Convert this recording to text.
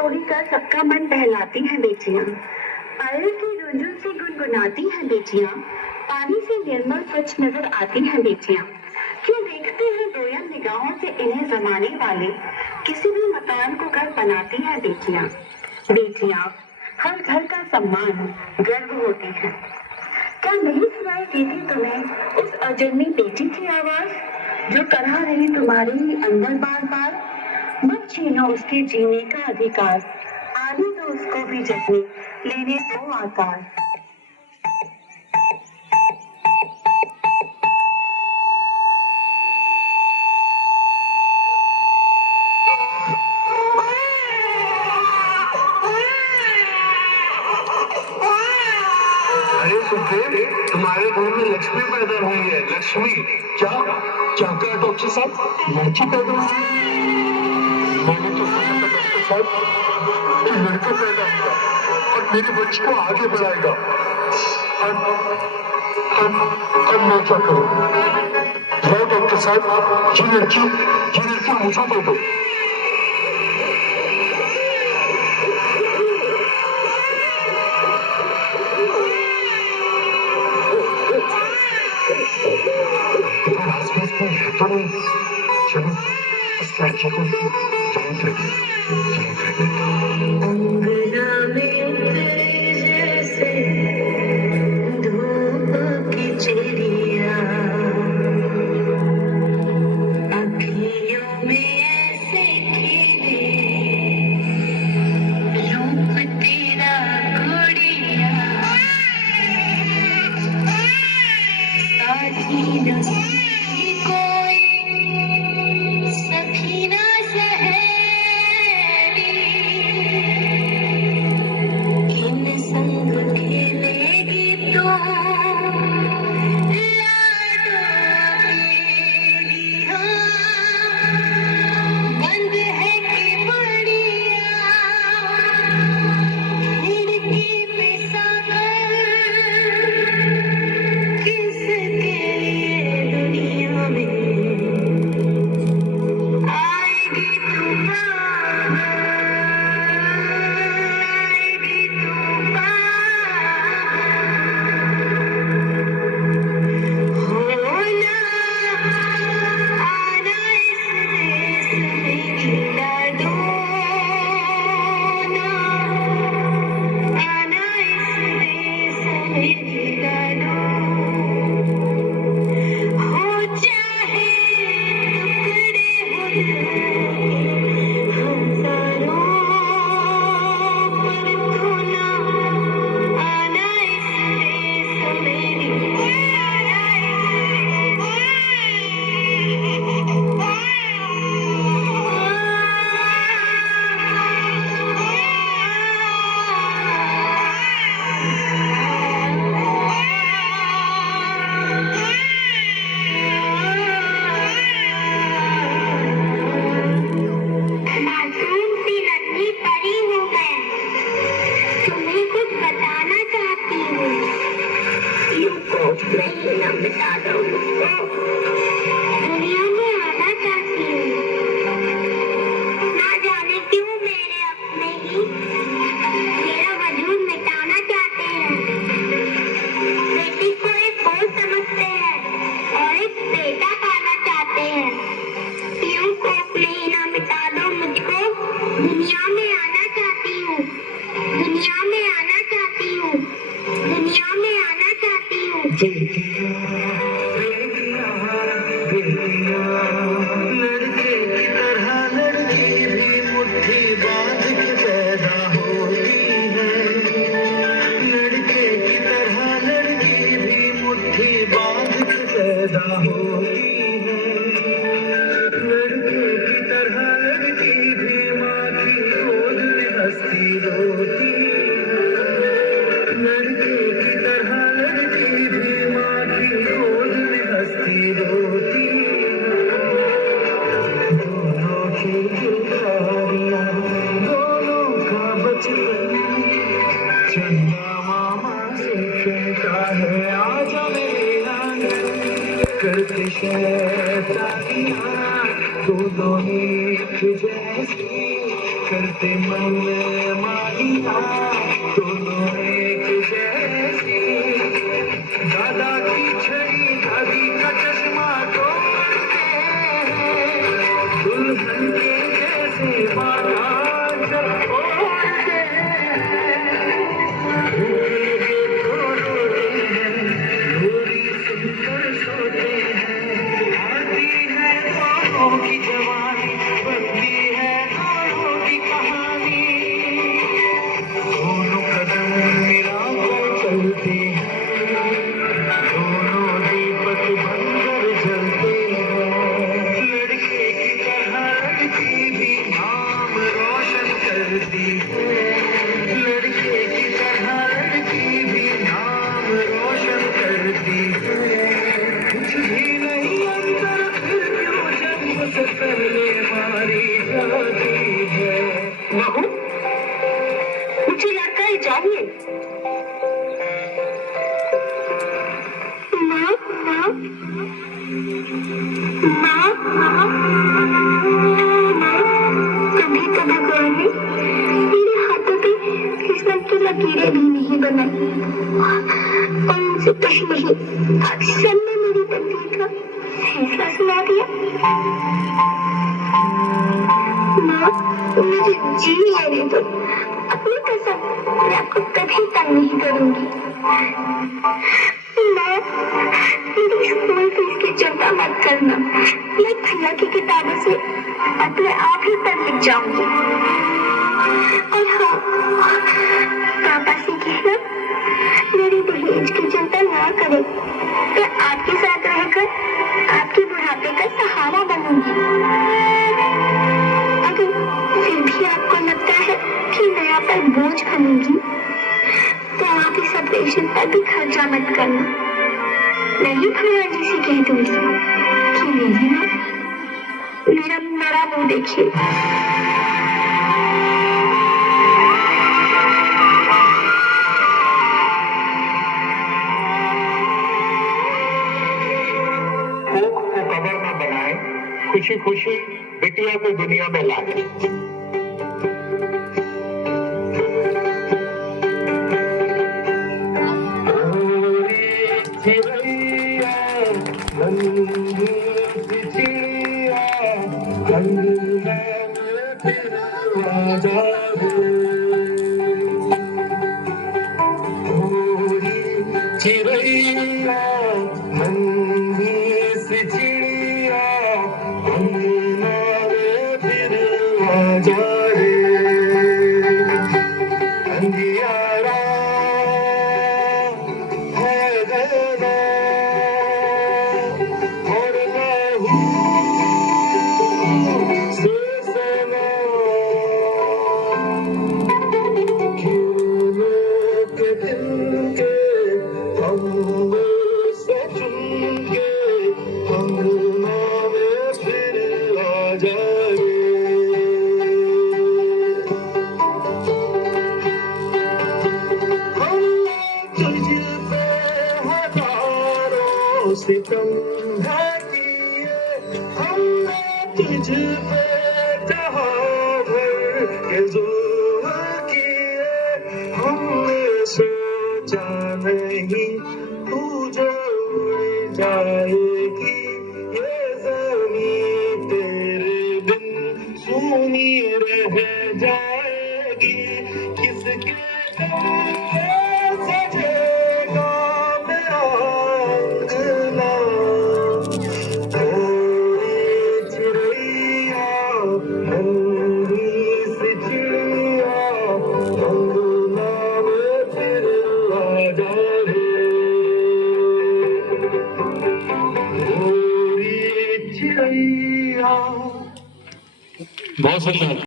सोही कर सबका मन बहलाती हैं बेटियां, पायल की रुंझुन से गुनगुनाती हैं बेटियां, पानी से निर्मल स्वच्छ नजर आती हैं बेटियां। क्यों देखते हैं दोयम निगाहों से इन्हें जमाने वाले, किसी भी मकान को घर बनाती हैं बेटियां। बेटियां हर घर का सम्मान गर्व होती हैं। क्या नहीं सुनाई देती तुम्हें उस अजन्मी बेटी की आवाज जो करा रही तुम्हारे ही अंदर बार बार? मत छीनो उसके जीने का अधिकार, आने दो उसको भी जगने, लेने दो आकार। अरे सुखदेव, तुम्हारे घर में लक्ष्मी पैदा हुई है। लक्ष्मी क्या क्या क्या डॉक्टर साहब, लड़की पैदा हुई? मैंने तो सुना था डॉक्टर साहब एक लड़का पैदा होगा और मेरे बच्चे को आगे बढ़ाएगा। अब मैं क्या करूं? लो डॉक्टर साहब, ये लड़की मुझे दे दो। आसपास कोई है तो नहीं? चलो इस लड़की को जीवित रखें, जीवित रखें। अंगना में उतरे जैसे धूप की चिड़िया, अखियों में ऐसे खिले रूप तेरा गुड़िया, साथी न कोई सखी न सहेली, इन संग खेलेगी तो लाडो मेरी। हाँ, बंद है कि बढ़िया खिड़की पे सागर, किसके लिए दुनिया में आएगी तूफान, आएगी तूफान। होना आना इस देश में गीला डोना, आना इस देश में गीला डोना। हो चाहे टुकड़े हो हजारों, पर तू ना आना इस देश में, मासूम सी नन्ही परी हूँ मैं, तुम्हें कुछ बताना चाहती हूँ। यूं कोस में ही न मिटा दो मुझको, दुनिया में आना चाहती हूँ। ना जाने क्यों मेरे अपने ही मेरा वजूद मिटाना चाहते हैं। बेटी को एक बोझ समझते हैं और एक बेटा पाना चाहते हैं। यूं कोस में ही न मिटा दो मुझको, दुनिया में आना चाहती हूँ, दुनिया में आना चाहती हूँ, दुनिया में आना चाहती हूँ। लड़के की तरह लड़की भी मुट्ठी बांध के पैदा होती है। लड़के की तरह लड़की भी मुट्ठी बांध के पैदा होती है। लड़के की तरह लड़की भी माँ की गोद में हंसती रोती है। लड़के की तरह लड़की भी माँ की गोद में हंसती रोती है। दोनों की चिंगारियाँ, दोनों का बचपन, चंदा मामा से कहता है आजा मेरे आंगन, करते शैतानियाँ दोनों एक जैसी, करते मन मानिया दोनों एक जैसी दादा की छड़ी दादी का चश्मा तोड़ते हैं दुल्हन के जैसे बाला जब ओढ़ते हैं भूख लगे तो रोते हैं लोरी सुनकर सोते हैं आती है दोनों की जवानी बनती है दोनों की कहानी दोनों कदम मिलाकर चलते हैं दोनों दीपक बनकर जलते हैं लड़के की तरह लड़की भी नाम रोशन करती है लड़के की तरह लड़की भी नाम रोशन करती है कुछ भी नहीं अंदर फिर क्यों जन्म से पहले मारी जाती है बहू, मुझे लड़का ही चाहिए। माँ, माँ, माँ, माँ, माँ, कभी तो भगवान ने मेरे हाथों पे किस्मत की लकीरें भी नहीं बनाई और उनसे कहीं नहीं सब ने मेरी तकदीर का फैसला सुना दिया। माँ, मुझे जी लेने दो, अपनी कसम मैं आपको कभी तंग नहीं करूंगी। माँ, मेरी स्कूल फीस की चिंता मत करना, मैं भैया की किताबों से अपने आप ही पर लिख जाऊंगी। और हाँ, पापा से कहना मेरी दहेज की चिंता ना करें, मैं आपके साथ रहकर आपके बुढ़ापे का सहारा बनूंगी। अगर फिर भी आपको लगता है कि मैं आप पर बोझ बनूंगी तो आप इस ऑपरेशन पर भी खर्चा मत करना। मैं ही भगवान जी से कह दूंगी कि मेरी माँ मेरा मरा मुंह देखिए। कोख को कबर न बनाए खुशी खुशी बिटिया को दुनिया में लाए चिड़ैया नन्ही सी चिड़िया अंगना में फिर आ जावे चिड़ैया नन्ही सी चिड़िया अंगना में फिर आ जावे अंधियारा है घना और लहू से सना क्यों लोग दिल के हम से चुन के अंगना में फिर आ जाए तुझ पे हजारों सितम है किए हमने तुझ पे जहां भर के जुल्म किए हमने सोचा नहीं तू जो उड़ जाएगी ये ज़मीं तेरे बिन सूनी रह जाएगी किसके दम पे सजेगा मेरा अंगना कोई चिड़ैया नन्ही सी चिड़िया अंगना में फिर आ जाए गोरी चिड़ैया बहुत सुंदर।